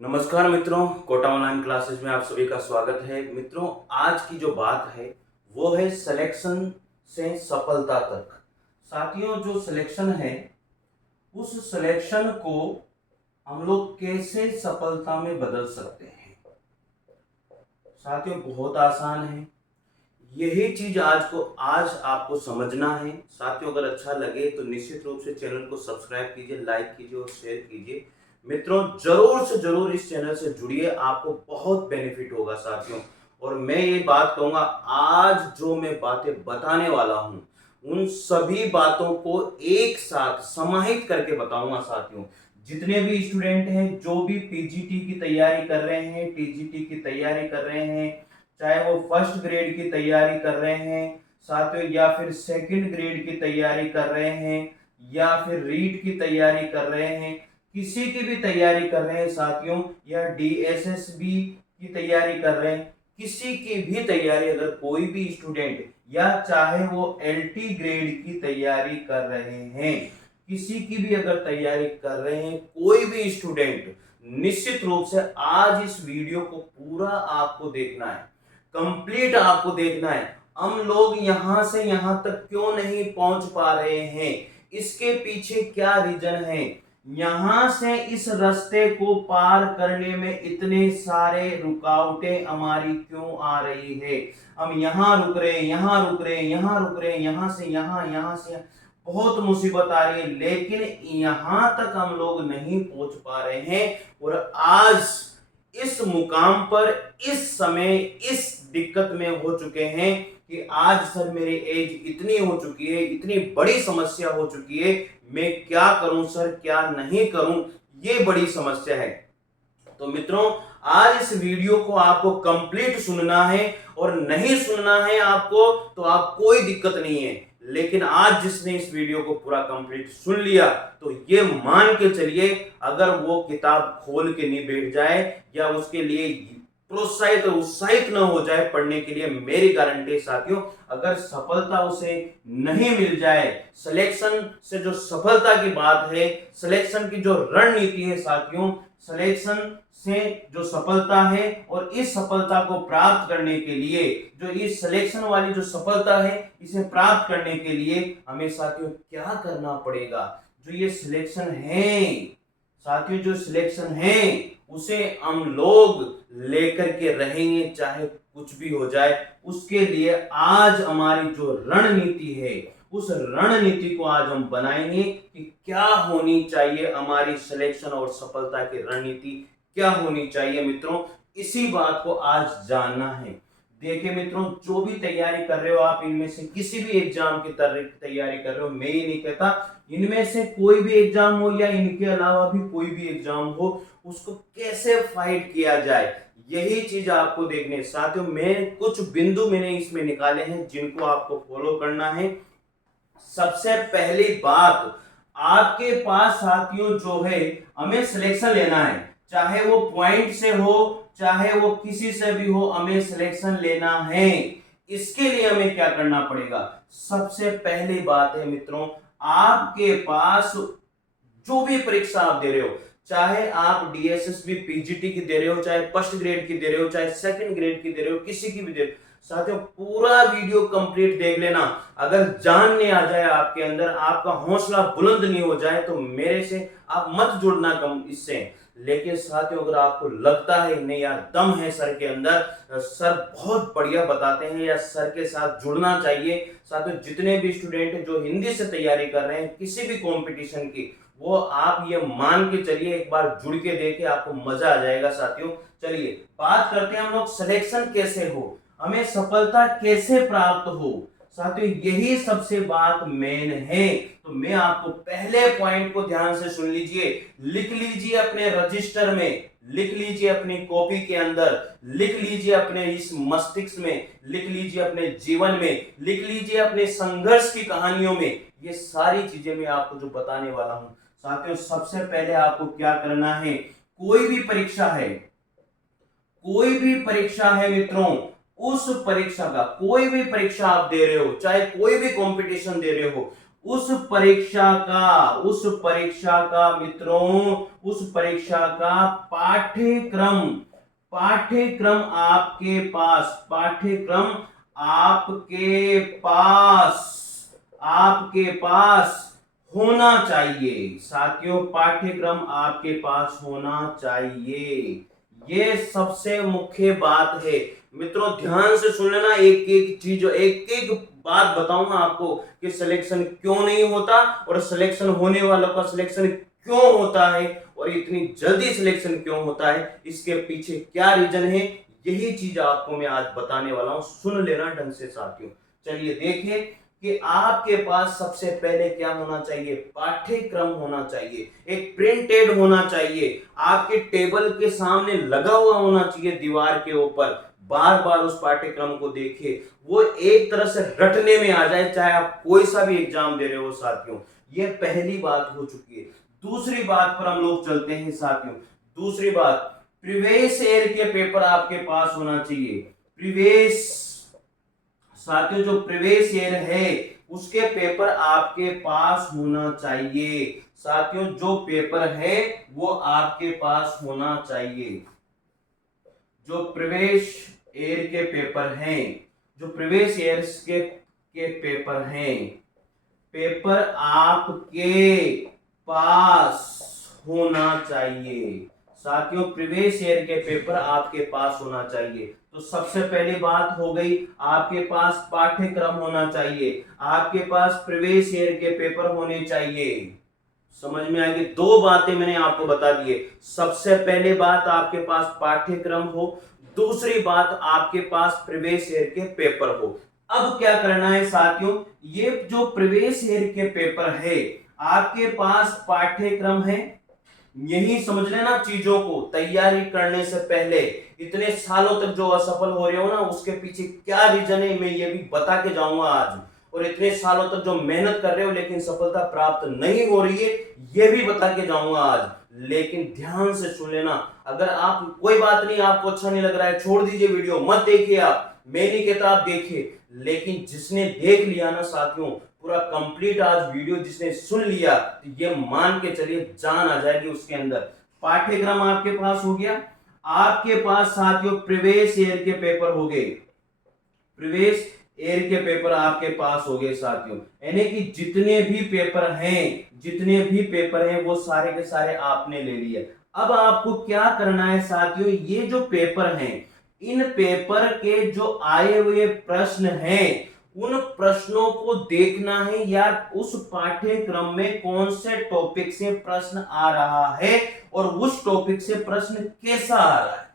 नमस्कार मित्रों, Kota online classes में आप सभी का स्वागत है। मित्रों, आज की जो बात है वो है सिलेक्शन से सफलता तक। साथियों, जो सिलेक्शन है उस सिलेक्शन को हम लोग कैसे सफलता में बदल सकते हैं। साथियों, बहुत आसान है। यही चीज आज आपको समझना है। साथियों, अगर अच्छा लगे तो निश्चित रूप से चैनल को सब्सक्राइब कीजिए, लाइक कीजिए और शेयर कीजिए। मित्रों, जरूर से जरूर इस चैनल से जुड़िए, आपको बहुत बेनिफिट होगा साथियों। और मैं ये बात कहूंगा, आज जो मैं बातें बताने वाला हूं उन सभी बातों को एक साथ समाहित करके बताऊंगा साथियों। जितने भी स्टूडेंट हैं, जो भी पीजीटी की तैयारी कर रहे हैं, टीजीटी की तैयारी कर रहे हैं, चाहे वो फर्स्ट ग्रेड की तैयारी कर रहे हैं साथियों, या फिर सेकंड ग्रेड की तैयारी कर रहे हैं, या फिर रीट की तैयारी कर रहे हैं, किसी की भी तैयारी कर रहे हैं साथियों, या डीएसएसबी की तैयारी कर रहे हैं, किसी की भी तैयारी, अगर कोई भी स्टूडेंट, या चाहे वो एलटी ग्रेड की तैयारी कर रहे हैं, किसी की भी अगर तैयारी कर रहे हैं कोई भी स्टूडेंट, निश्चित रूप से आज इस वीडियो को पूरा आपको देखना है, कंप्लीट आपको देखना है। हम लोग यहां से यहां तक क्यों नहीं पहुंच पा रहे हैं, इसके पीछे क्या रीजन है, यहां से इस रास्ते को पार करने में इतने सारे रुकावटें हमारी क्यों आ रही है। हम यहाँ रुक रहे, यहाँ रुक रहे, यहाँ रुक रहे, यहाँ से यहाँ, यहाँ से यहाँ, बहुत मुसीबत आ रही है, लेकिन यहां तक हम लोग नहीं पहुंच पा रहे हैं। और आज इस मुकाम पर, इस समय, इस दिक्कत में हो चुके हैं कि आज सर मेरी एज इतनी हो चुकी है, इतनी बड़ी समस्या हो चुकी है, मैं क्या करूं सर, क्या नहीं करूं, ये बड़ी समस्या है। तो मित्रों, आज इस वीडियो को आपको कंप्लीट सुनना है, और नहीं सुनना है आपको तो आप कोई दिक्कत नहीं है, लेकिन आज जिसने इस वीडियो को पूरा कंप्लीट सुन लिया तो ये मान के चलिए, अगर वो किताब खोल के नहीं बैठ जाए या उसके लिए प्रोत्साहित उत्साहित न हो जाए पढ़ने के लिए, मेरी गारंटी साथियों, अगर सफलता उसे नहीं मिल जाए, सिलेक्शन से जो सफलता की बात है, सिलेक्शन की जो रणनीति है साथियों, सिलेक्शन से जो सफलता है, और इस सफलता को प्राप्त करने के लिए, जो इस सिलेक्शन वाली जो सफलता है, इसे प्राप्त करने के लिए हमें साथियों क्या करना पड़ेगा। जो ये सिलेक्शन है साथियों, जो सिलेक्शन है उसे हम लोग लेकर के रहेंगे, चाहे कुछ भी हो जाए। उसके लिए आज हमारी जो रणनीति है, उस रणनीति को आज हम बनाएंगे कि क्या होनी चाहिए हमारी सिलेक्शन और सफलता की रणनीति, क्या होनी चाहिए मित्रों, इसी बात को आज जानना है। देखिए मित्रों, जो भी तैयारी कर रहे हो आप, इनमें से किसी भी एग्जाम की तैयारी कर रहे हो, मैं ये नहीं कहता इनमें से कोई भी एग्जाम हो या इनके अलावा भी कोई भी एग्जाम हो, उसको कैसे फाइट किया जाए, यही चीज आपको देखने। साथियों, मैं कुछ बिंदु मैंने इसमें निकाले हैं जिनको आपको फॉलो करना है। सबसे पहली बात, आपके पास साथियों जो है, हमें सिलेक्शन लेना है, चाहे वो पॉइंट से हो, चाहे वो किसी से भी हो, हमें सिलेक्शन लेना है। इसके लिए हमें क्या करना पड़ेगा, सबसे पहली बात है मित्रों, आपके पास जो भी परीक्षा आप दे रहे हो, चाहे आप डीएसएसबी पीजीटी की दे रहे हो, चाहे फर्स्ट ग्रेड की दे रहे हो, चाहे सेकंड ग्रेड की दे रहे हो, किसी की भी दे रहे हो, साथियों पूरा वीडियो कंप्लीट देख लेना। अगर जान नहीं आ जाए आपके अंदर, आपका हौसला बुलंद नहीं हो जाए, तो मेरे से आप मत जुड़ना कम इससे। लेकिन साथियों, अगर आपको लगता है नहीं यार, दम है सर के अंदर, सर बहुत बढ़िया बताते हैं, या सर के साथ जुड़ना चाहिए। साथियों, जितने भी स्टूडेंट जो हिंदी से तैयारी कर रहे हैं किसी भी कंपटीशन की, वो आप ये मान के चलिए, एक बार जुड़ के देखे, आपको मजा आ जाएगा साथियों। चलिए बात करते हैं हम लोग, सिलेक्शन कैसे हो, हमें सफलता कैसे प्राप्त हो। साथियों, यही सबसे बात मेन है। तो मैं आपको पहले पॉइंट को ध्यान से सुन लीजिए, लिख लीजिए अपने रजिस्टर में, लिख लीजिए अपनी कॉपी के अंदर, लिख लीजिए अपने इस मस्तिष्क में, लिख लीजिए अपने जीवन में, लिख लीजिए अपने संघर्ष की कहानियों में, ये सारी चीजें मैं आपको जो बताने वाला हूं। साथियों, सबसे पहले आपको क्या करना है, कोई भी परीक्षा है, कोई भी परीक्षा है मित्रों, उस परीक्षा का, कोई भी परीक्षा आप दे रहे हो, चाहे कोई भी कंपटीशन दे रहे हो, उस परीक्षा का पाठ्यक्रम आपके पास होना चाहिए साथियों। पाठ्यक्रम आपके पास होना चाहिए, ये सबसे मुख्य बात है। मित्रों ध्यान से सुन लेना, एक एक चीज, एक एक बात बताऊंगा आपको कि सिलेक्शन क्यों नहीं होता और सिलेक्शन होने वालों का सिलेक्शन क्यों होता है और इतनी जल्दी सिलेक्शन क्यों होता है, इसके पीछे क्या रीजन है, यही चीज आपको मैं आज बताने वाला हूं। सुन लेना ढंग से साथियों। चलिए देखिए कि आपके पास सबसे पहले क्या होना चाहिए, पाठ्यक्रम होना चाहिए, एक प्रिंटेड होना चाहिए, आपके टेबल के सामने लगा हुआ होना चाहिए दीवार के ऊपर। बार बार उस पाठ्यक्रम को देखिए, वो एक तरह से रटने में आ जाए, चाहे आप कोई सा भी एग्जाम दे रहे हो साथियों। ये पहली बात हो चुकी है। दूसरी बात पर हम लोग चलते हैं साथियों। दूसरी बात, प्रीवियस ईयर के पेपर आपके पास होना चाहिए। साथियों जो प्रीवियस ईयर है उसके पेपर आपके पास होना चाहिए। साथियों जो पेपर है वो आपके पास होना चाहिए। जो प्रीवियस ईयर के पेपर हैं, जो प्रीवियस ईयर्स के पेपर हैं, पेपर आपके पास होना चाहिए साथियों। प्रीवियस ईयर के पेपर आपके पास होना चाहिए। तो सबसे पहली बात हो गई, आपके पास पाठ्यक्रम होना चाहिए, आपके पास प्रीवियस ईयर के पेपर होने चाहिए। समझ में आएगी? दो बातें मैंने आपको बता दी है। सबसे पहले बात आपके पास पाठ्यक्रम हो, दूसरी बात आपके पास प्रीवियस ईयर के पेपर हो। अब क्या करना है साथियों, ये जो प्रीवियस ईयर के पेपर है, आपके पास पाठ्यक्रम है, यही समझ लेना चीजों को तैयारी करने से पहले। इतने सालों तक जो असफल हो रहे हो ना, उसके पीछे क्या रीजन है मैं ये भी बता के जाऊंगा आज। और इतने सालों तक जो मेहनत कर रहे हो लेकिन सफलता प्राप्त नहीं हो रही है, ये भी बता के जाऊंगा आज। लेकिन ध्यान से सुन लेना। अगर आप, कोई बात नहीं, आपको अच्छा नहीं लग रहा है, छोड़ दीजिए वीडियो, मत देखिए आप, मैं नहीं कहता आप देखिए, लेकिन जिसने देख लिया ना साथियों पूरा कंप्लीट आज वीडियो, जिसने सुन लिया, तो ये मान के चलिए जान आ जाएगी उसके अंदर। पाठ्यक्रम आपके पास हो गया, आपके पास साथियों प्रीवियस ईयर के पेपर हो गए, प्रीवियस ईयर के पेपर आपके पास हो गए साथियों। यानी कि जितने भी पेपर हैं वो सारे के सारे आपने ले लिए। अब आपको क्या करना है साथियों, ये जो पेपर हैं, इन पेपर के जो आए हुए प्रश्न हैं, उन प्रश्नों को देखना है यार, उस पाठ्यक्रम में कौन से टॉपिक से प्रश्न आ रहा है और उस टॉपिक से प्रश्न कैसा आ रहा है,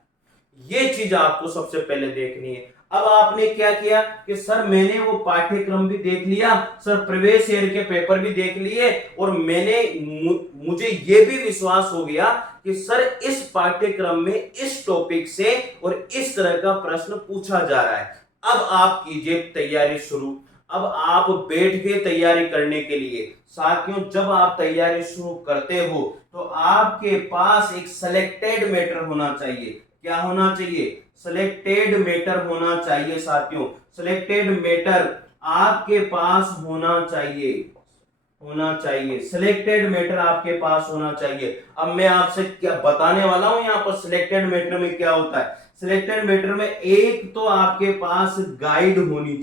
ये चीज आपको सबसे पहले देखनी है। अब आपने क्या किया कि सर मैंने वो पाठ्यक्रम भी देख लिया, सर प्रीवियस ईयर के पेपर भी देख लिए, और मुझे ये भी विश्वास हो गया कि सर इस पाठ्यक्रम में इस टॉपिक से और इस तरह का प्रश्न पूछा जा रहा है। अब आप कीजिए तैयारी शुरू। अब आप बैठ गए तैयारी करने के लिए। साथियों जब आप तैयारी शुरू करते हो तो आपके पास एक सिलेक्टेड मैटर होना चाहिए। क्या होना चाहिए? सिलेक्टेड मैटर होना चाहिए साथियों। सिलेक्टेड मैटर आपके पास होना चाहिए, सिलेक्टेड मैटर आपके पास होना चाहिए। अब मैं आपसे क्या बताने वाला हूं यहां पर, सिलेक्टेड मैटर में क्या होता है। सिलेक्टेड मैटर में एक तो आपके पास गाइड होनी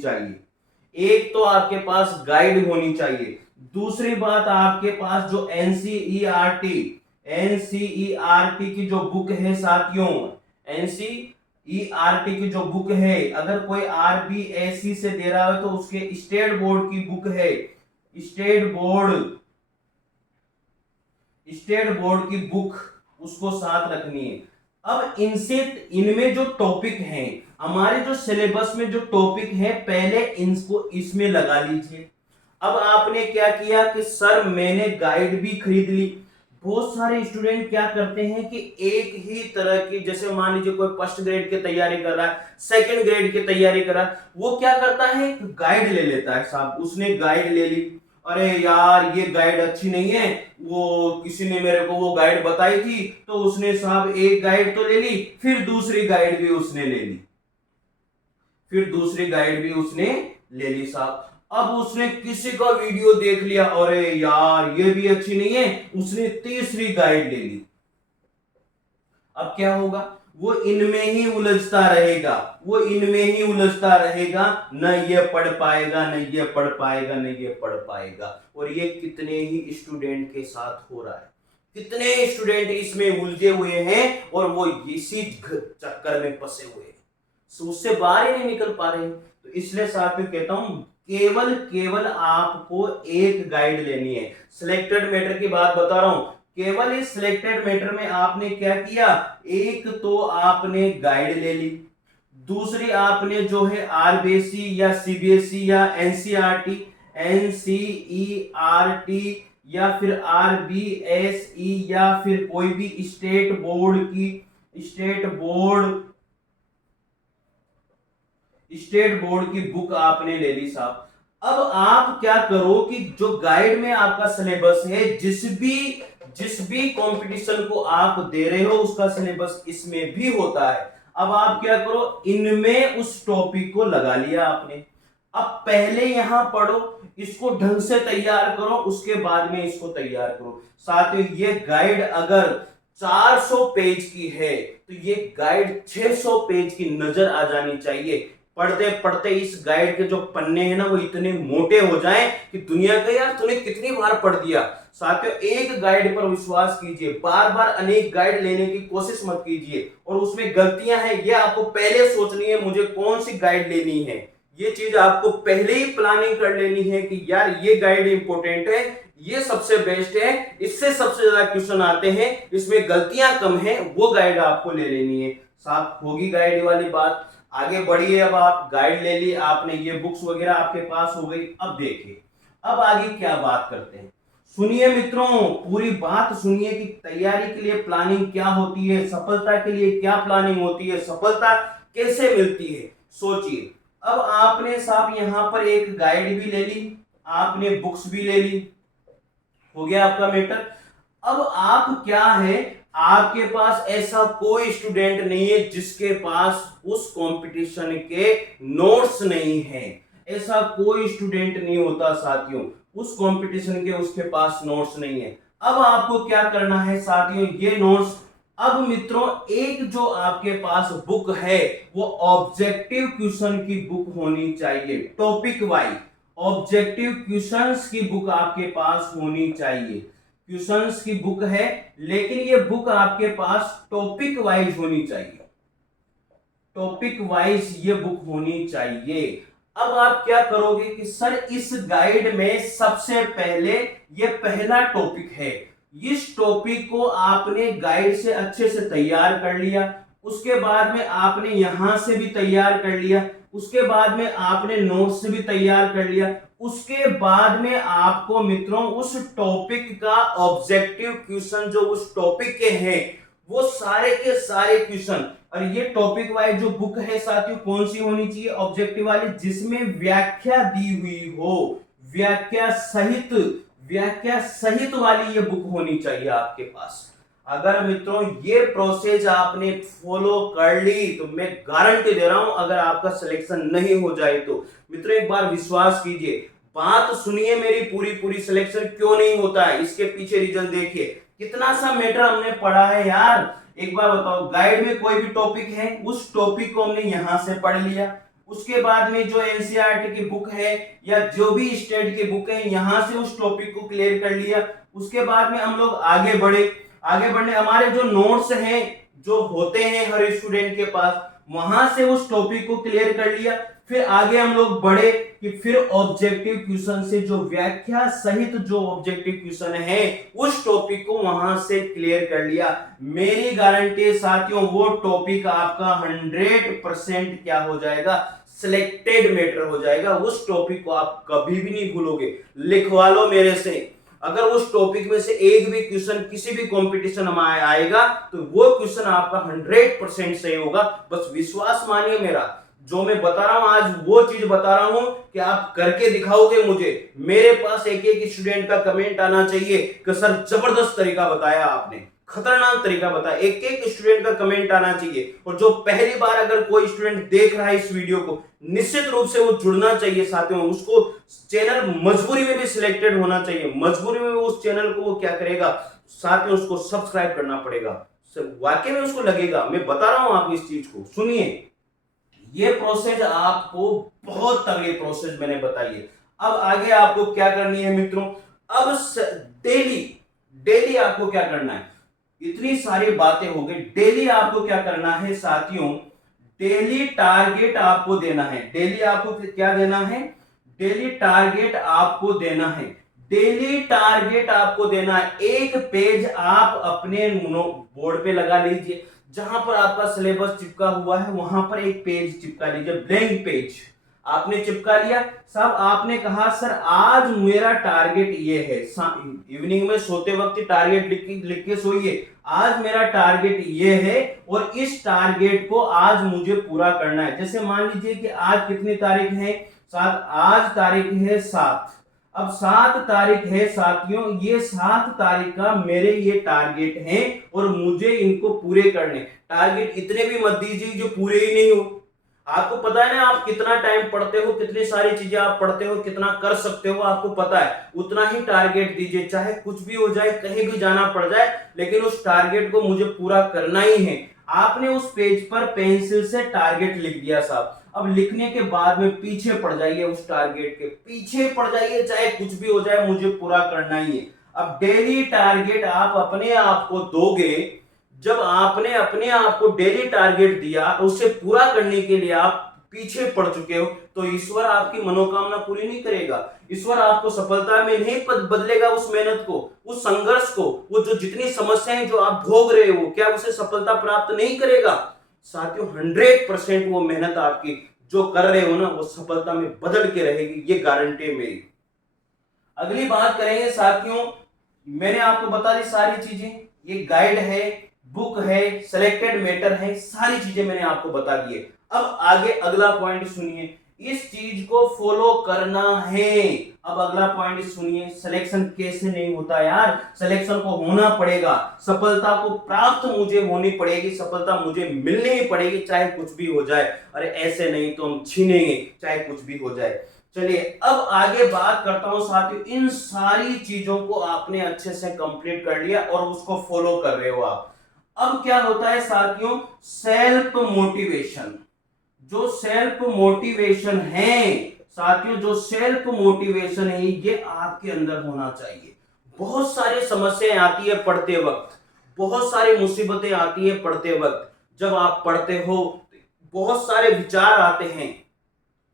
चाहिए, दूसरी बात आपके पास जो एनसीईआरटी की जो बुक है साथियों, एनसीईआरटी की जो बुक है, अगर कोई आरबीएससी से दे रहा है तो उसके स्टेट बोर्ड की बुक है, स्टेट बोर्ड की बुक उसको साथ रखनी है। अब इनमें जो टॉपिक हैं, हमारे जो सिलेबस में जो टॉपिक है, पहले इनको इसमें लगा लीजिए। अब आपने क्या किया कि सर मैंने गाइड भी खरीद ली। बहुत सारे स्टूडेंट क्या करते हैं कि एक ही तरह की, जैसे मान लीजिए कोई फर्स्ट ग्रेड की तैयारी कर रहा है, सेकंड ग्रेड की तैयारी कर रहा है, वो क्या करता है, गाइड ले लेता है। साहब उसने गाइड ले ली, अरे यार ये गाइड अच्छी नहीं है, वो किसी ने मेरे को वो गाइड बताई थी, तो उसने साहब एक गाइड तो ले ली, फिर दूसरी गाइड भी उसने ले ली साहब। अब उसने किसी का वीडियो देख लिया, अरे यार ये भी अच्छी नहीं है, उसने तीसरी गाइड ले ली। अब क्या होगा, वो इनमें ही उलझता रहेगा, वो इनमें ही उलझता रहेगा, न ये पढ़ पाएगा, न ये पढ़ पाएगा, न ये पढ़ पाएगा। और ये कितने ही स्टूडेंट के साथ हो रहा है, कितने स्टूडेंट इसमें उलझे हुए हैं और वो इसी चक्कर में फंसे हुए हैं, उससे बाहर ही नहीं निकल पा रहे हैं। तो इसलिए साथियों कहता हूं, केवल केवल आपको एक गाइड लेनी है। सिलेक्टेड मैटर की बात बता रहा हूं, केवल इस सिलेक्टेड मैटर में आपने क्या किया, एक तो आपने गाइड ले ली, दूसरी आपने जो है आरबीएसई या सीबीएसई या एनसीईआरटी, एनसीईआरटी या फिर आरबीएसई या फिर कोई भी स्टेट बोर्ड की बुक आपने ले ली साहब। अब आप क्या करो कि जो गाइड में आपका सिलेबस है, जिस भी कंपटीशन को आप दे रहे हो उसका सिलेबस इसमें भी होता है। अब आप क्या करो, इनमें उस टॉपिक को लगा लिया आपने, अब पहले यहां पढ़ो, इसको ढंग से तैयार करो, उसके बाद में इसको तैयार करो। साथियों ये गाइड अगर 400 पेज की है तो ये गाइड 600 पेज की नजर आ जानी चाहिए। पढ़ते पढ़ते इस गाइड के जो पन्ने हैं ना वो इतने मोटे हो जाएं कि दुनिया का यार तूने कितनी बार पढ़ दिया। साथियों एक गाइड पर विश्वास कीजिए, बार बार अनेक गाइड लेने की कोशिश मत कीजिए, और उसमें गलतियां हैं ये आपको पहले सोचनी है, मुझे कौन सी गाइड लेनी है, ये चीज आपको पहले ही प्लानिंग कर लेनी है कि यार ये गाइड इंपॉर्टेंट है, ये सबसे बेस्ट है, इससे सबसे ज्यादा क्वेश्चन आते हैं, इसमें गलतियां कम है, वो गाइड आपको ले लेनी है। साथ होगी गाइड वाली बात। आगे बढ़िए, अब आप गाइड ले ली आपने, ये बुक्स वगैरह आपके पास हो गई। अब देखिए अब आगे क्या बात करते हैं, सुनिए मित्रों, पूरी बात सुनिए कि तैयारी के लिए प्लानिंग क्या होती है, सफलता के लिए क्या प्लानिंग होती है, सफलता कैसे मिलती है। सोचिए, अब आपने साहब यहां पर एक गाइड भी ले ली, आपने बुक्स भी ले ली, हो गया आपका मैटर। अब आप क्या है, आपके पास ऐसा कोई स्टूडेंट नहीं है जिसके पास उस कंपटीशन के नोट्स नहीं है, ऐसा कोई स्टूडेंट नहीं होता साथियों, उस कंपटीशन के उसके पास नोट्स नहीं है। अब आपको क्या करना है साथियों, ये नोट्स, अब मित्रों एक जो आपके पास बुक है वो ऑब्जेक्टिव क्वेश्चन की बुक होनी चाहिए, टॉपिक वाइज ऑब्जेक्टिव क्वेश्चंस की बुक आपके पास होनी चाहिए। क्वेश्चंस की बुक है लेकिन ये बुक आपके पास टॉपिक वाइज होनी चाहिए, टॉपिक वाइज ये बुक होनी चाहिए। अब आप क्या करोगे कि सर इस गाइड में सबसे पहले ये पहला टॉपिक है, इस टॉपिक को आपने गाइड से अच्छे से तैयार कर लिया, उसके बाद में आपने यहां से भी तैयार कर लिया, उसके बाद में आपने नोट्स से भी तैयार कर लिया, उसके बाद में आपको मित्रों उस टॉपिक का ऑब्जेक्टिव क्वेश्चन जो उस टॉपिक के हैं वो सारे के सारे क्वेश्चन, और ये टॉपिक वाइज जो बुक है साथियों कौन सी होनी चाहिए, ऑब्जेक्टिव वाली, जिसमें व्याख्या दी हुई हो, व्याख्या सहित वाली ये बुक होनी चाहिए आपके पास। अगर मित्रों ये प्रोसेस आपने फॉलो कर ली तो मैं गारंटी दे रहा हूं अगर आपका सिलेक्शन नहीं हो जाए तो मित्रों एक बार विश्वास कीजिए, बात सुनिए मेरी पूरी पूरी, सिलेक्शन क्यों नहीं होता है इसके पीछे रीजन देखिए। कितना सा मैटर हमने पढ़ा है यार, एक बार बताओ, गाइड में कोई भी टॉपिक है उस टॉपिक को हमने यहां से पढ़ लिया, उसके बाद में जो एनसीईआरटी की बुक है या जो भी स्टेट की बुक है यहां से उस टॉपिक को क्लियर कर लिया, उसके बाद में हम लोग आगे बढ़ने हमारे जो नोट्स हैं जो होते हैं हर स्टूडेंट के पास, वहां से उस टॉपिक को क्लियर कर लिया, फिर आगे हम लोग बढ़े कि फिर ऑब्जेक्टिव क्वेश्चन से जो व्याख्या सहित जो ऑब्जेक्टिव क्वेश्चन है उस टॉपिक को वहां से क्लियर कर लिया। मेरी गारंटी साथियों वो टॉपिक आपका 100% क्या हो जाएगा, सिलेक्टेड मैटर हो जाएगा, उस टॉपिक को आप कभी भी नहीं भूलोगे। लिखवा लो मेरे से, अगर उस टॉपिक में से एक भी क्वेश्चन किसी भी कंपटीशन में आएगा तो वो क्वेश्चन आपका 100% सही होगा, बस विश्वास मानिए मेरा, जो मैं बता रहा हूं आज वो चीज बता रहा हूं कि आप करके दिखाओगे मुझे। मेरे पास एक एक स्टूडेंट का कमेंट आना चाहिए कि सर जबरदस्त तरीका बताया आपने, खतरनाक तरीका बताया। एक एक स्टूडेंट का कमेंट आना चाहिए, और जो पहली बार अगर कोई स्टूडेंट देख रहा है इस वीडियो को, निश्चित रूप से वो जुड़ना चाहिए साथियों। उसको चैनल मजबूरी में भी सिलेक्टेड होना चाहिए, मजबूरी में उस चैनल को वो क्या करेगा साथियों, उसको सब्सक्राइब करना पड़ेगा। वाकई में उसको लगेगा, मैं बता रहा हूं आपको इस चीज को। सुनिए, ये प्रोसेस आपको बहुत तगड़ी प्रोसेस मैंने बताई है। अब आगे आपको क्या करनी है मित्रों, अब डेली डेली आपको क्या करना है, इतनी सारी बातें हो गई। डेली आपको क्या करना है साथियों, डेली टारगेट आपको देना है। डेली आपको क्या देना है, डेली टारगेट आपको देना है। डेली टारगेट आपको देना है। एक पेज आप अपने बोर्ड पे लगा लीजिए, जहां पर आपका सिलेबस चिपका हुआ है वहां पर एक पेज चिपका लीजिए, ब्लैंक पेज आपने चिपका लिया। सब आपने कहा सर आज मेरा टारगेट ये है, इवनिंग में सोते वक्त टारगेट लिख के सोइए, आज मेरा टारगेट ये है और इस टारगेट को आज मुझे पूरा करना है। जैसे मान लीजिए कि आज कितनी तारीख है, 7, आज तारीख है 7। अब 7 तारीख है साथियों, ये 7 तारीख का मेरे ये टारगेट हैं और मुझे इनको पूरे करने। टारगेट इतने भी मत दीजिए जो पूरे ही नहीं हो। आपको पता है ना आप कितना टाइम पढ़ते हो, कितनी सारी चीजें आप पढ़ते हो, कितना कर सकते हो, आपको पता है। उतना ही टारगेट दीजिए, चाहे कुछ भी हो जाए, कहीं भी जाना पड़ जाए, लेकिन उस टारगेट को मुझे पूरा करना ही है। आपने उस पेज पर पेंसिल से टारगेट लिख दिया साहब। अब लिखने के बाद में पीछे पड़ जाइए, उस टारगेट के पीछे पड़ जाइए, चाहे कुछ भी हो जाए, मुझे पूरा करना ही है। अब डेली टारगेट आप अपने आप को दोगे। जब आपने अपने आप को डेली टारगेट दिया, उसे पूरा करने के लिए आप पीछे पड़ चुके हो, तो ईश्वर आपकी मनोकामना पूरी नहीं करेगा। ईश्वर आपको सफलता में नहीं बदलेगा उस मेहनत को, उस संघर्ष को, वो जो जितनी समस्याएं जो आप भोग रहे हो, क्या उसे सफलता प्राप्त नहीं करेगा साथियों। 100% वो मेहनत आपकी जो कर रहे हो ना, वो सफलता में बदल के रहेगी, ये गारंटी है मेरी। अगली बात करेंगे साथियों, मैंने आपको बता दी सारी चीजें, ये गाइड है, बुक है, सिलेक्टेड मैटर है, सारी चीजें मैंने आपको बता दी है। अब आगे अगला पॉइंट सुनिए, इस चीज को फॉलो करना है। अब अगला पॉइंट सुनिए, सिलेक्शन कैसे नहीं होता यार, सिलेक्शन को होना पड़ेगा, सफलता को प्राप्त मुझे होनी पड़ेगी, सफलता मुझे मिलनी ही पड़ेगी, चाहे कुछ भी हो जाए। अरे ऐसे नहीं तो हम छीनेंगे, चाहे कुछ भी हो जाए। चलिए अब आगे बात करता हूं साथियों, इन सारी चीजों को आपने अच्छे से कंप्लीट कर लिया और उसको फॉलो कर रहे हो आप। अब क्या होता है साथियों, सेल्फ मोटिवेशन। जो सेल्फ मोटिवेशन है साथियों, जो सेल्फ मोटिवेशन है, ये आपके अंदर होना चाहिए। बहुत सारी समस्याएं आती है पढ़ते वक्त, बहुत सारी मुसीबतें आती है पढ़ते वक्त। जब आप पढ़ते हो बहुत सारे विचार आते हैं।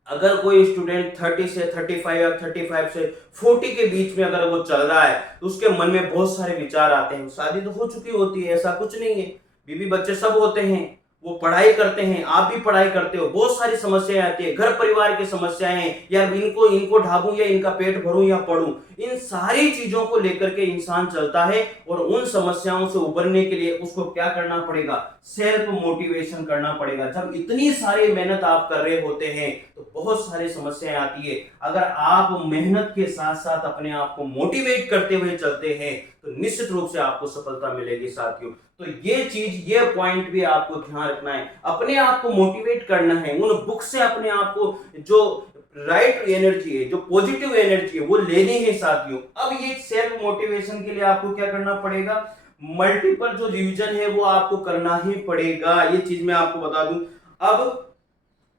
अगर कोई स्टूडेंट 30 से 35 या 35 से 40 के बीच में अगर वो चल रहा है, तो उसके मन में बहुत सारे विचार आते हैं। शादी तो हो चुकी होती है, ऐसा कुछ नहीं है, बीवी बच्चे सब होते हैं, वो पढ़ाई करते हैं, आप भी पढ़ाई करते हो, बहुत सारी समस्याएं आती है, घर परिवार की समस्याएं हैं, यार इनको इनको ढाबूं या इनका पेट भरूं या पढ़ूं। इन सारी चीजों को लेकर के इंसान चलता है, और उन समस्याओं से उबरने के लिए उसको क्या करना पड़ेगा, सेल्फ मोटिवेशन करना पड़ेगा। जब इतनी सारी मेहनत आप कर रहे होते हैं तो बहुत सारी समस्याएं आती है। अगर आप मेहनत के साथ साथ अपने आप को मोटिवेट करते हुए चलते हैं तो निश्चित रूप से आपको सफलता मिलेगी साथियों। तो ये चीज, ये पॉइंट भी आपको ध्यान रखना है, अपने आप को मोटिवेट करना है। उन बुक से अपने आप को जो राइट एनर्जी है, जो पॉजिटिव एनर्जी है, वो लेनी है साथियों। अब ये सेल्फ मोटिवेशन के लिए आपको क्या करना पड़ेगा, मल्टीपल जो रिवीजन है वो आपको करना ही पड़ेगा। ये चीज मैं आपको बता दूं। अब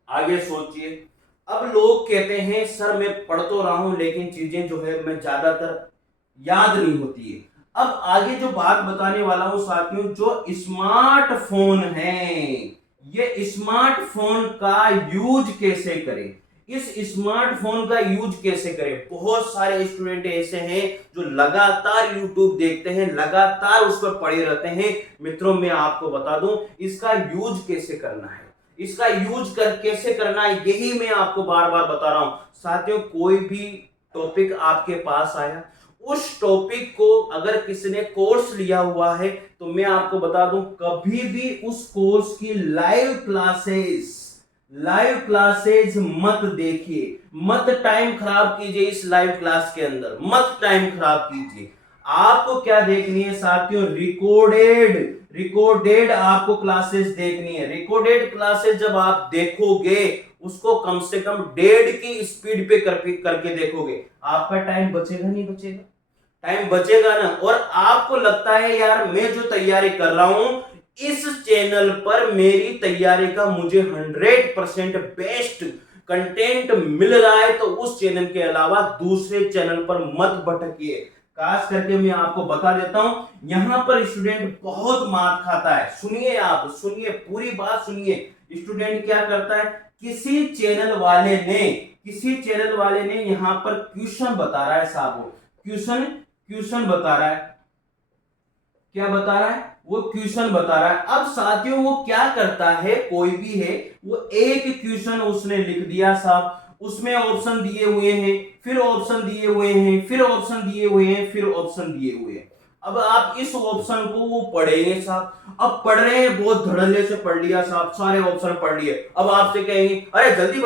आगे सोचिए, अब लोग कहते हैं सर मैं पढ़ तो रहा हूं लेकिन चीजें जो है मैं ज्यादातर याद नहीं होती है। अब आगे जो बात बताने वाला हूं साथियों, जो स्मार्टफोन है, ये स्मार्टफोन का यूज कैसे करें, इस स्मार्टफोन का यूज कैसे करें। बहुत सारे स्टूडेंट ऐसे हैं जो लगातार यूट्यूब देखते हैं, लगातार उस पर पड़े रहते हैं। मित्रों मैं आपको बता दूं इसका यूज कैसे करना है, इसका यूज कैसे करना है, यही मैं आपको बार बार बता रहा हूं साथियों। कोई भी टॉपिक आपके पास आया, उस टॉपिक को अगर किसी ने कोर्स लिया हुआ है तो मैं आपको बता दूं कभी भी उस कोर्स की लाइव क्लासेस मत देखिए, मत टाइम खराब कीजिए इस लाइव क्लास के अंदर, मत टाइम खराब कीजिए। आपको क्या देखनी है साथियों, रिकॉर्डेड आपको क्लासेस देखनी है। रिकॉर्डेड क्लासेस जब आप देखोगे उसको कम से कम 1.5 की स्पीड पे करके देखोगे, आपका टाइम बचेगा नहीं बचेगा? टाइम बचेगा ना। और आपको लगता है यार मैं जो तैयारी कर रहा हूं इस चैनल पर मेरी तैयारी का मुझे 100% बेस्ट कंटेंट मिल रहा है, तो उस चैनल के अलावा दूसरे चैनल पर मत भटकिए। खास करके मैं आपको बता देता हूं, यहां पर स्टूडेंट बहुत मार खाता है। सुनिए, आप सुनिए, पूरी बात सुनिए। स्टूडेंट क्या करता है, किसी चैनल वाले ने यहां पर क्वेश्चन बता रहा है साहब, वो क्वेश्चन बता रहा है, क्या बता रहा है, वो क्वेश्चन बता रहा है। अब साथियों वो क्या करता है, कोई भी है, वो एक क्वेश्चन उसने लिख दिया साहब, उसमें ऑप्शन दिए हुए हैं, फिर ऑप्शन दिए हुए हैं, फिर ऑप्शन दिए हुए हैं, फिर ऑप्शन दिए हुए हैं। अब आप इस ऑप्शन को वो पढ़ेंगे साहब, अब पढ़ रहे हैं, बहुत धड़ल्ले से पढ़ लिया साहब, सारे ऑप्शन पढ़ लिए। अब आपसे कहेंगे अरे जल्दी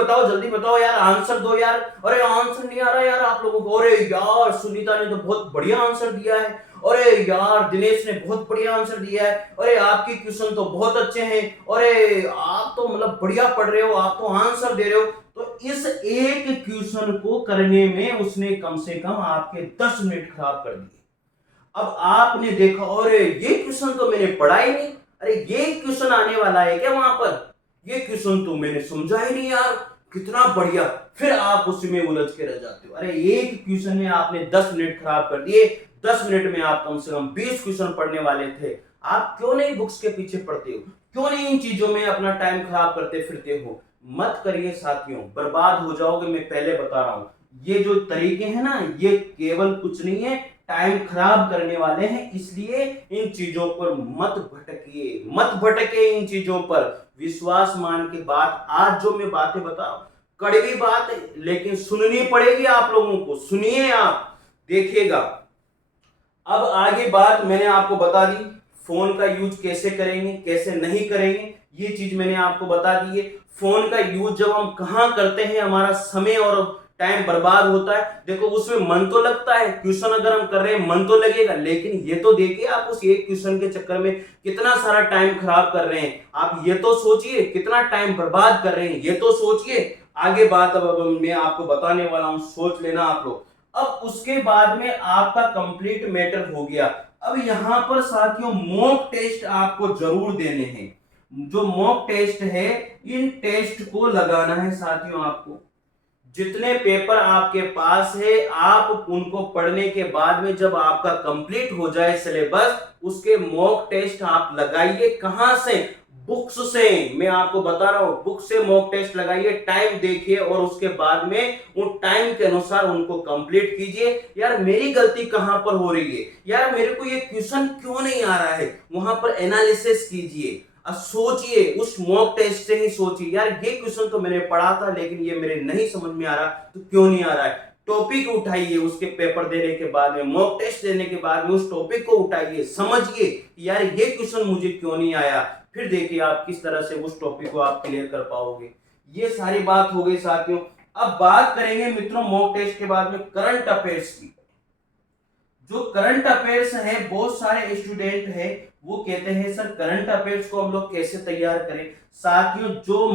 बताओ यार, आंसर दो यार, अरे आंसर नहीं आ रहा यार आप लोगों को, अरे यार सुनीता ने तो बहुत बढ़िया आंसर दिया है, अरे यार दिनेश ने बहुत बढ़िया आंसर दिया है, अरे आपके क्वेश्चन तो बहुत अच्छे हैं, अरे आप तो मतलब बढ़िया पढ़ रहे हो, आप तो आंसर दे रहे हो। तो इस एक क्वेश्चन को करने में उसने कम से कम आपके 10 मिनट खराब कर दिए। अब आपने देखा अरे ये क्वेश्चन तो मैंने पढ़ा ही नहीं, अरे ये क्वेश्चन आने वाला है क्या वहां पर, ये क्वेश्चन तो मैंने समझा ही नहीं यार, कितना बढ़िया। फिर आप उसमें उलझ के रह जाते हो। अरे एक क्वेश्चन में आपने 10 मिनट खराब कर दिए, 10 मिनट में आप कम से कम 20 क्वेश्चन पढ़ने वाले थे। आप क्यों नहीं बुक्स के पीछे पढ़ते हो, क्यों नहीं इन चीजों में अपना टाइम खराब करते फिरते हो? मत करिए साथियों, बर्बाद हो जाओगे, मैं पहले बता रहा हूं। ये जो तरीके हैं ना, ये केवल कुछ नहीं है, टाइम खराब करने वाले हैं, इसलिए इन चीजों पर मत भटके इन चीजों पर। विश्वास मान के बात, आज जो मैं बातें बता रहा हूं कड़वी बात है, लेकिन सुननी पड़ेगी आप लोगों को, सुनिए, आप देखिएगा। अब आगे बात मैंने आपको बता दी, फोन का यूज कैसे करेंगे कैसे नहीं करेंगे, ये चीज मैंने आपको बता दी है। फोन का यूज जब हम कहां करते हैं, हमारा समय और टाइम बर्बाद होता है। देखो उसमें मन तो लगता है, क्वेश्चन अगर हम कर रहे हैं मन तो लगेगा, लेकिन ये तो देखिए आप उस एक क्वेश्चन के चक्कर में कितना सारा टाइम खराब कर रहे हैं। आप ये तो सोचिए कितना टाइम बर्बाद कर रहे हैं, ये तो सोचिए। आगे बात अब मैं आपको बताने वाला हूं, सोच लेना आप लोग। अब उसके बाद में आपका कंप्लीट मैटर हो गया। अब यहां पर साथियों मॉक टेस्ट आपको जरूर देने हैं। जो मॉक टेस्ट है, इन टेस्ट को लगाना है साथियों आपको। जितने पेपर आपके पास है आप उनको पढ़ने के बाद में जब आपका कंप्लीट हो जाए सिलेबस, उसके मॉक टेस्ट आप लगाइए। कहां से? बुक्स से। मैं आपको बता रहा हूं, बुक से मॉक टेस्ट लगाइए, टाइम देखिए और उसके बाद में उन टाइम के अनुसार उनको कंप्लीट कीजिए। यार मेरी गलती कहां पर हो रही है, यार मेरे को ये क्वेश्चन क्यों नहीं आ रहा है, वहां पर एनालिसिस कीजिए। अब सोचिए, उस मॉक टेस्ट से ही सोचिए, यार ये क्वेश्चन तो मैंने पढ़ा था लेकिन ये मेरे नहीं समझ में आ रहा, तो क्यों नहीं आ रहा है? टॉपिक उठाइए, उसके पेपर देने के बाद में, मॉक टेस्ट देने के बाद में उस टॉपिक को उठाइए, समझिए यार ये क्वेश्चन मुझे क्यों नहीं आया, फिर देखिए आप किस तरह से उस टॉपिक को आप क्लियर कर पाओगे। ये सारी बात हो गई साथियों। अब बात करेंगे मित्रों मॉक टेस्ट के बाद में करंट अफेयर्स की। जो करंट अफेयर्स है, बहुत सारे स्टूडेंट हैं वो कहते हैं सर करंट अफेयर्स को हम लोग कैसे तैयार करें। साथियों जो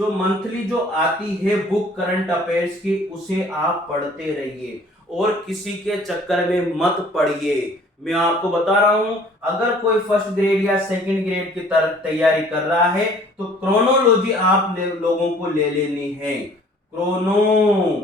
मंथली जो आती है बुक करंट अफेयर्स की, उसे आप पढ़ते रहिए और किसी के चक्कर में मत पड़िए। मैं आपको बता रहा हूं, अगर कोई फर्स्ट ग्रेड या सेकंड ग्रेड की तैयारी कर रहा है तो क्रोनोलॉजी आप लोगों को ले लेनी है। क्रोनोलॉजी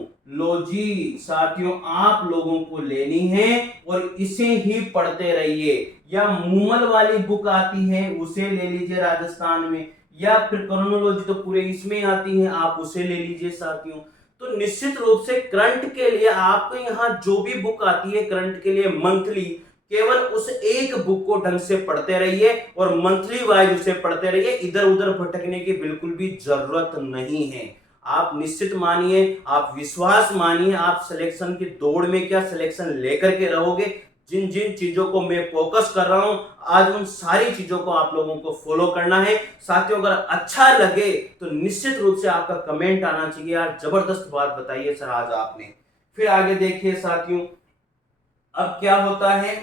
साथियों आप लोगों को लेनी है और इसे ही पढ़ते रहिए। या मूमल वाली बुक आती है उसे ले लीजिए राजस्थान में, या फिर क्रोनोलॉजी तो पूरे इसमें आती है, आप उसे ले लीजिए साथियों। तो निश्चित रूप से करंट के लिए आपको यहाँ जो भी बुक आती है करंट के लिए मंथली, केवल उस एक बुक को ढंग से पढ़ते रहिए और मंथली वाइज उसे पढ़ते रहिए। इधर उधर भटकने की बिल्कुल भी जरूरत नहीं है। आप निश्चित मानिए, आप विश्वास मानिए, आप सिलेक्शन की दौड़ में क्या सिलेक्शन लेकर के रहोगे। जिन जिन चीजों को मैं फोकस कर रहा हूं आज उन सारी चीजों को आप लोगों को फॉलो करना है साथियों। अगर अच्छा लगे तो निश्चित रूप से आपका कमेंट आना चाहिए, यार जबरदस्त बात बताइए सर आज आपने, फिर आगे देखिए साथियों, अब क्या होता है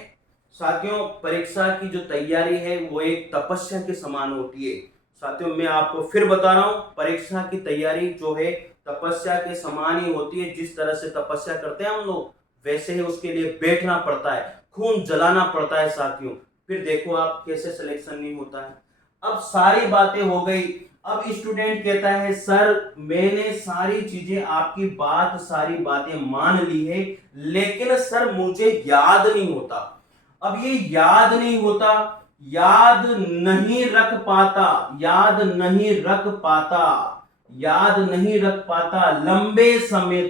साथियों, परीक्षा की जो तैयारी है वो एक तपस्या के समान होती है। साथियों मैं आपको फिर बता रहा हूं, परीक्षा की तैयारी जो है तपस्या के समान ही होती है। जिस तरह से तपस्या करते हैं हम लोग, वैसे ही उसके लिए बैठना पड़ता है, खून जलाना पड़ता है साथियों। फिर देखो आप कैसे सिलेक्शन नहीं होता है। अब सारी बातें हो गई। अब स्टूडेंट कहता है सर मैंने सारी चीजें आपकी बात सारी बातें मान ली है, लेकिन सर मुझे याद नहीं होता। अब ये याद नहीं होता, याद नहीं रख पाता, याद नहीं रख पाता, याद नहीं रख पाता, लंबे समय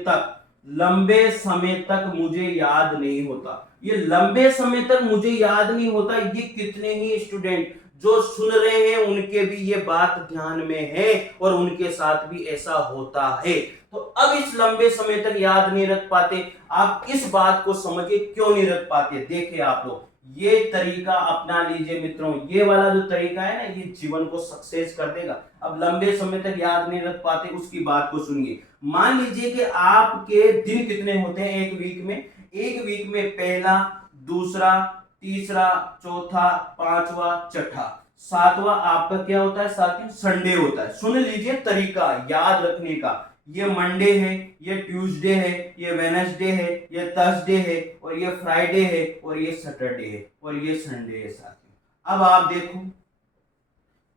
तक मुझे याद नहीं होता। ये लंबे समय तक मुझे याद नहीं होता, ये कितने ही स्टूडेंट जो सुन रहे हैं उनके भी ये बात ध्यान में है और उनके साथ भी ऐसा होता है। तो अब इस लंबे समय तक याद नहीं रख पाते, आप इस बात को समझिए क्यों नहीं रख पाते। देखिए आप लोग ये तरीका अपना लीजिए मित्रों, ये वाला जो तरीका है ना ये जीवन को सक्सेस कर देगा। अब लंबे समय तक याद नहीं रख पाते उसकी बात को सुनिए। मान लीजिए कि आपके दिन कितने होते हैं एक वीक में, एक वीक में पहला, दूसरा, तीसरा, चौथा, पांचवा, छठा, सातवां आपका क्या होता है साथियों, संडे होता है। सुन लीजिए तरीका याद रखने का, ये मंडे है, ये ट्यूसडे है, ये वेडनेसडे है, ये थर्सडे है, और ये फ्राइडे है, और ये सैटरडे है, और ये संडे है साथियों। अब आप देखो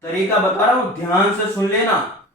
तरीका बता रहा हूं, ध्यान से सुन लेना।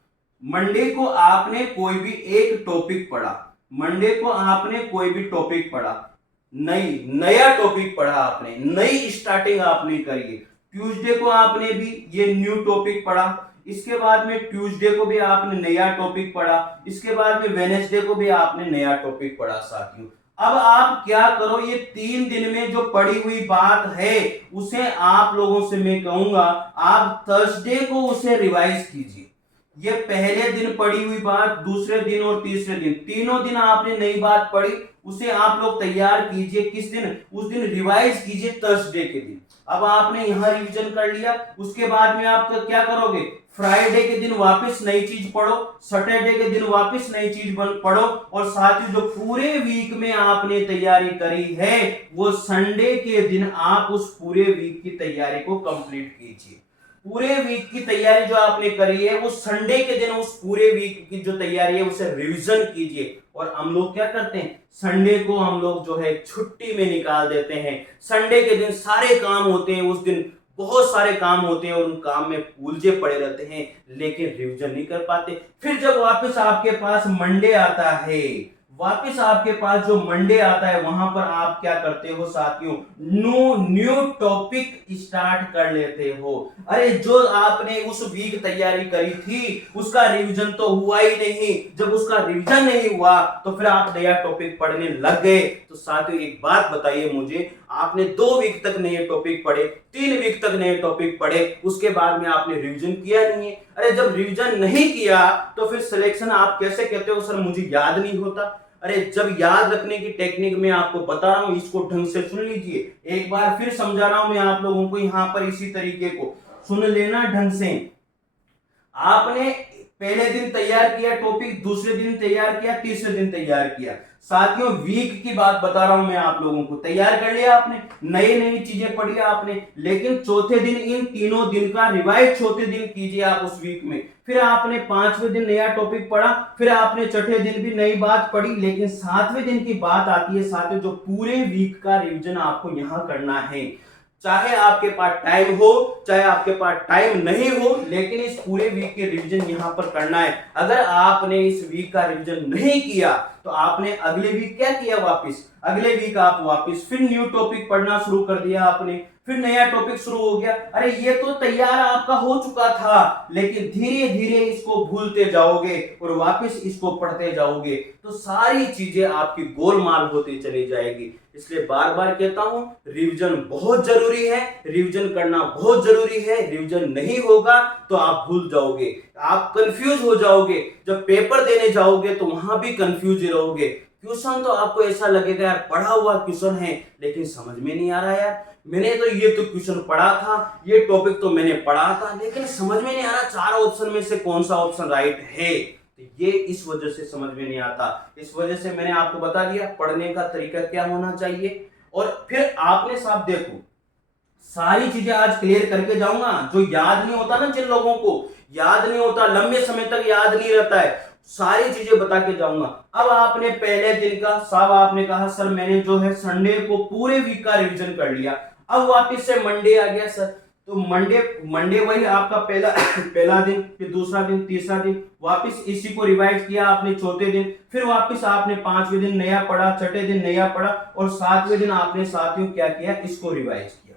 मंडे को आपने कोई भी एक टॉपिक पढ़ा, मंडे को आपने कोई भी टॉपिक पढ़ा, नया टॉपिक पढ़ा आपने, नई स्टार्टिंग आपने करी। ट्यूसडे को आपने भी ये न्यू टॉपिक पढ़ा, इसके बाद में ट्यूसडे को भी आपने नया टॉपिक पढ़ा, इसके बाद में वेडनेसडे को भी आपने नया टॉपिक पढ़ा साथियों। अब आप क्या करो, ये 3 दिन में जो पढ़ी हुई बात है उसे आप लोगों से मैं कहूंगा आप थर्सडे को उसे रिवाइज कीजिए। ये पहले दिन पढ़ी हुई बात, दूसरे दिन और तीसरे दिन, तीनों दिन आपने नई बात पढ़ी, उसे आप लोग तैयार कीजिए। किस दिन, उस दिन रिवाइज कीजिए थर्सडे के दिन। अब आपने यहां रिवीजन कर लिया, उसके बाद में आप क्या करोगे, फ्राइडे के दिन वापस नई चीज पढ़ो, सैटरडे के दिन वापस नई चीज पढ़ो, और साथ ही जो पूरे वीक में आपने तैयारी करी है वो संडे के दिन आप उस पूरे वीक की तैयारी को कंप्लीट कीजिए। पूरे वीक की तैयारी जो आपने करी है वो संडे के दिन उस पूरे वीक की जो तैयारी है उसे रिवीजन कीजिए। और हम लोग क्या करते हैं, संडे को हम लोग जो है छुट्टी में निकाल देते हैं। संडे के दिन सारे काम होते हैं, उस दिन बहुत सारे काम होते हैं और उन काम में उलझे पड़े रहते हैं, लेकिन रिवीजन नहीं कर पाते। फिर जब वापस आपके पास मंडे आता है, वापस आपके पास जो मंडे आता है वहां पर आप क्या करते हो साथियों, न्यू टॉपिक स्टार्ट कर लेते हो। अरे जो आपने उस वीक तैयारी करी थी उसका रिवीजन तो हुआ ही नहीं, जब उसका रिवीजन नहीं हुआ तो फिर आप नया टॉपिक पढ़ने लग गए। तो साथियों एक बात बताइए मुझे, आपने 2 वीक तक नए टॉपिक पढ़े, 3 वीक तक नए टॉपिक पढ़े, उसके बाद में आपने रिवीजन किया नहीं है। अरे जब रिवीजन नहीं किया तो फिर सिलेक्शन आप कैसे कहते हो सर मुझे याद नहीं होता। अरे जब याद रखने की टेक्निक मैं आपको बता रहा हूं, इसको ढंग से सुन लीजिए। एक बार फिर समझा रहा हूं मैं आप लोगों को, यहां पर इसी तरीके को सुन लेना ढंग से। आपने पहले दिन तैयार किया टॉपिक, दूसरे दिन तैयार किया, तीसरे दिन तैयार किया। साथियों वीक की बात बता रहा हूं मैं आप लोगों को, तैयार कर लिया आपने, नई नई चीजें पढ़ी आपने, लेकिन चौथे दिन इन तीनों दिन का रिवाइज चौथे दिन कीजिए आप उस वीक में। फिर आपने 5वें दिन नया टॉपिक पढ़ा, फिर आपने छठे दिन भी नई बात पढ़ी, लेकिन 7वें दिन की बात आती है साथियों जो पूरे वीक का रिवीजन आपको यहां करना है। चाहे आपके पास टाइम हो चाहे आपके पास टाइम नहीं हो, लेकिन इस पूरे वीक के रिवीजन यहां पर करना है। अगर आपने इस वीक का रिवीजन नहीं किया तो आपने अगले वीक क्या किया, वापस अगले वीक आप वापस फिर न्यू टॉपिक पढ़ना शुरू कर दिया आपने, फिर नया टॉपिक शुरू हो गया। अरे ये तो तैयार आपका हो चुका था, लेकिन धीरे धीरे इसको भूलते जाओगे और वापस इसको पढ़ते जाओगे तो सारी चीजें आपकी गोलमाल होती चली जाएगी। इसलिए बार बार कहता हूं रिवीजन बहुत जरूरी है, रिवीजन करना बहुत जरूरी है। रिवीजन नहीं होगा तो आप भूल जाओगे, आप कंफ्यूज हो जाओगे, जब पेपर देने जाओगे तो वहां भी कंफ्यूज रहोगे। क्वेश्चन तो आपको ऐसा लगेगा यार पढ़ा हुआ क्वेश्चन है लेकिन समझ में नहीं आ रहा यार, मैंने तो ये तो क्वेश्चन पढ़ा था, ये टॉपिक तो मैंने पढ़ा था, लेकिन समझ में नहीं आ रहा 4 ऑप्शन में से कौन सा ऑप्शन राइट है। तो ये इस वजह से समझ में नहीं आता। इस वजह से मैंने आपको बता दिया पढ़ने का तरीका क्या होना चाहिए। और फिर आपने साहब देखो सारी चीजें आज क्लियर करके जाऊंगा। जो याद नहीं होता ना, जिन लोगों को याद नहीं होता, लंबे समय तक याद नहीं रहता है, सारी चीजें बता के जाऊंगा। अब आपने पहले दिन का साहब आपने कहा सर मैंने जो है संडे को पूरे वीक का रिवीजन कर लिया, अब वापस से मंडे आ गया सर, तो मंडे मंडे वही आपका पहला पहला दिन, फिर दूसरा दिन, तीसरा दिन, वापस इसी को रिवाइज किया आपने चौथे दिन, फिर वापस आपने पांचवें दिन नया पढ़ा, छठे दिन नया पढ़ा, और सातवें दिन आपने साथियों क्या किया, इसको रिवाइज किया।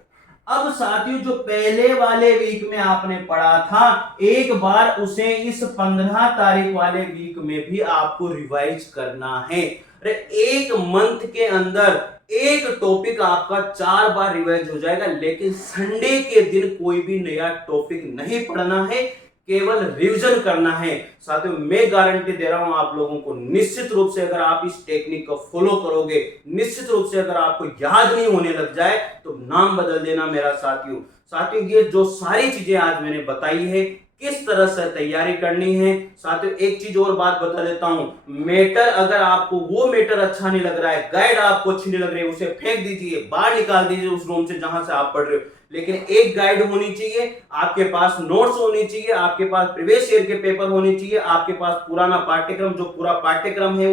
अब साथियों जो पहले वाले वीक में आपने पढ़ा था, एक बार उसे इस 15 तारीख वाले वीक में भी आपको रिवाइज करना है। अरे एक मंथ के अंदर एक टॉपिक आपका 4 बार रिवाइज हो जाएगा, लेकिन संडे के दिन कोई भी नया टॉपिक नहीं पढ़ना है, केवल रिवीजन करना है। साथियों मैं गारंटी दे रहा हूं आप लोगों को, निश्चित रूप से अगर आप इस टेक्निक को फॉलो करोगे, निश्चित रूप से अगर आपको याद नहीं होने लग जाए तो नाम बदल देना मेरा साथियों। साथियों ये जो सारी चीजें आज मैंने बताई है, किस तरह से तैयारी करनी है। साथियों एक चीज और बात बता देता हूं, मैटर अगर आपको वो मैटर अच्छा नहीं लग रहा है, गाइड आपको अच्छी नहीं लग रही है, उसे फेंक दीजिए, बाहर निकाल दीजिए उस रूम से जहां से आप पढ़ रहे हो। लेकिन एक गाइड होनी चाहिए आपके पास, नोट्स होनी चाहिए आपके पास, प्रीवियस ईयर के पेपर होने चाहिए आपके पास, पुराना पाठ्यक्रम जो पूरा पाठ्यक्रम है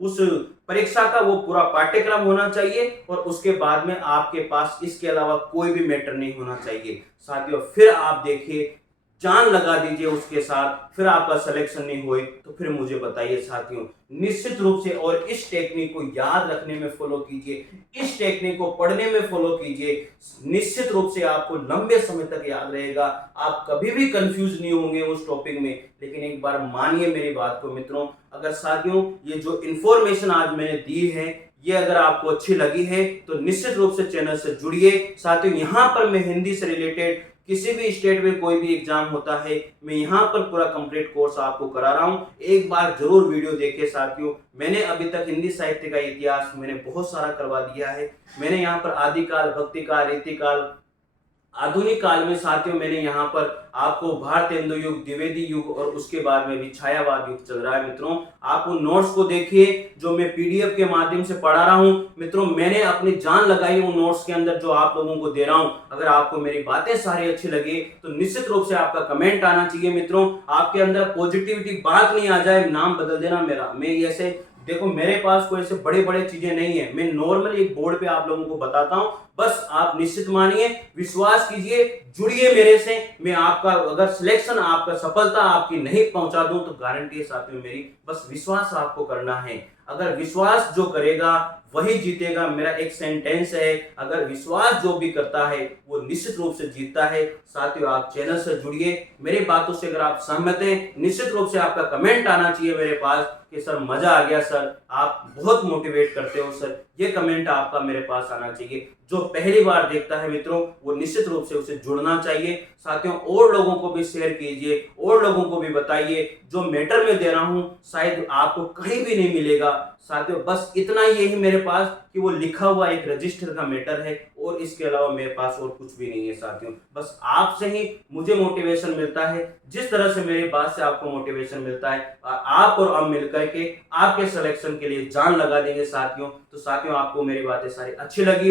उस परीक्षा का वो पूरा पाठ्यक्रम होना चाहिए, और उसके बाद में आपके पास इसके अलावा कोई भी मैटर नहीं होना चाहिए। साथियों फिर आप देखिए, जान लगा दीजिए उसके साथ, फिर आपका सिलेक्शन नहीं हुए तो फिर मुझे बताइए साथियों। निश्चित रूप से और इस टेक्निक को याद रखने में फॉलो कीजिए, इस टेक्निक को पढ़ने में फॉलो कीजिए, निश्चित रूप से आपको लंबे समय तक याद रहेगा, आप कभी भी कंफ्यूज नहीं होंगे उस टॉपिक में। लेकिन एक बार मानिए मेरी बात को मित्रों, अगर साथियों ये जो इंफॉर्मेशन आज मैंने दी है ये अगर आपको अच्छी लगी है तो निश्चित रूप से चैनल से जुड़िए। साथियों यहाँ पर मैं हिंदी से रिलेटेड किसी भी स्टेट में कोई भी एग्जाम होता है, मैं यहाँ पर पूरा कंप्लीट कोर्स आपको करा रहा हूँ, एक बार जरूर वीडियो देखिए साथियों। मैंने अभी तक हिंदी साहित्य का इतिहास मैंने बहुत सारा करवा दिया है। मैंने यहाँ पर आदिकाल, भक्तिकाल, रीतिकाल, आधुनिक काल में साथियों मैंने यहाँ पर आपको भारतेंदु युग, द्विवेदी युग, और उसके बाद में भी छायावाद युग चल रहा है मित्रों। आप उन नोट्स को देखिए जो मैं पीडीएफ के माध्यम से पढ़ा रहा हूँ मित्रों। मैंने अपनी जान लगाई उन नोट्स के अंदर जो आप लोगों को दे रहा हूँ। अगर आपको मेरी बातें सारी अच्छी लगी तो निश्चित रूप से आपका कमेंट आना चाहिए मित्रों। आपके अंदर पॉजिटिविटी बात नहीं आ जाए, नाम बदल देना मेरा। मैं ऐसे देखो मेरे पास कोई ऐसे बड़े बड़े चीजें नहीं है, मैं नॉर्मली एक बोर्ड पे आप लोगों को बताता हूं। बस आप निश्चित मानिए, विश्वास कीजिए, जुड़िए मेरे से। मैं आपका अगर सिलेक्शन, आपका सफलता आपकी नहीं पहुंचा दूं तो गारंटी है साथियों मेरी, बस विश्वास आपको करना है। अगर विश्वास जो करेगा वही जीतेगा। मेरा एक सेंटेंस है, अगर विश्वास जो भी करता है वो निश्चित रूप से जीतता है। साथियों आप चैनल से जुड़िए, मेरी बातों से अगर आप सहमत हैं निश्चित रूप से आपका कमेंट आना चाहिए मेरे पास कि सर मजा आ गया सर, आप बहुत मोटिवेट करते हो सर, ये कमेंट आपका मेरे पास आना चाहिए। जो पहली बार देखता है मित्रों वो निश्चित रूप से उसे जुड़ना चाहिए। साथियों और लोगों को भी शेयर कीजिए, और लोगों को भी बताइए, जो मैटर में दे रहा हूं शायद आपको कहीं भी नहीं मिलेगा। साथियों बस इतना ही यही मेरे पास कि वो लिखा हुआ एक रजिस्टर का मैटर है, और इसके अलावा मेरे पास और कुछ भी नहीं है साथियों। बस आपसे ही मुझे मोटिवेशन मिलता है, जिस तरह से मेरी बात से आपको मोटिवेशन मिलता है। आप और हम मिलकर के आपके सिलेक्शन के लिए जान लगा देंगे साथियों। तो साथियों आपको मेरी बातें सारी अच्छी लगी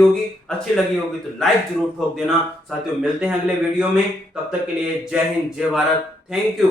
होगी तो लाइक जरूर ठोक देना। साथियों मिलते हैं अगले वीडियो में, तब तक के लिए जय हिंद, जय भारत, थैंक यू।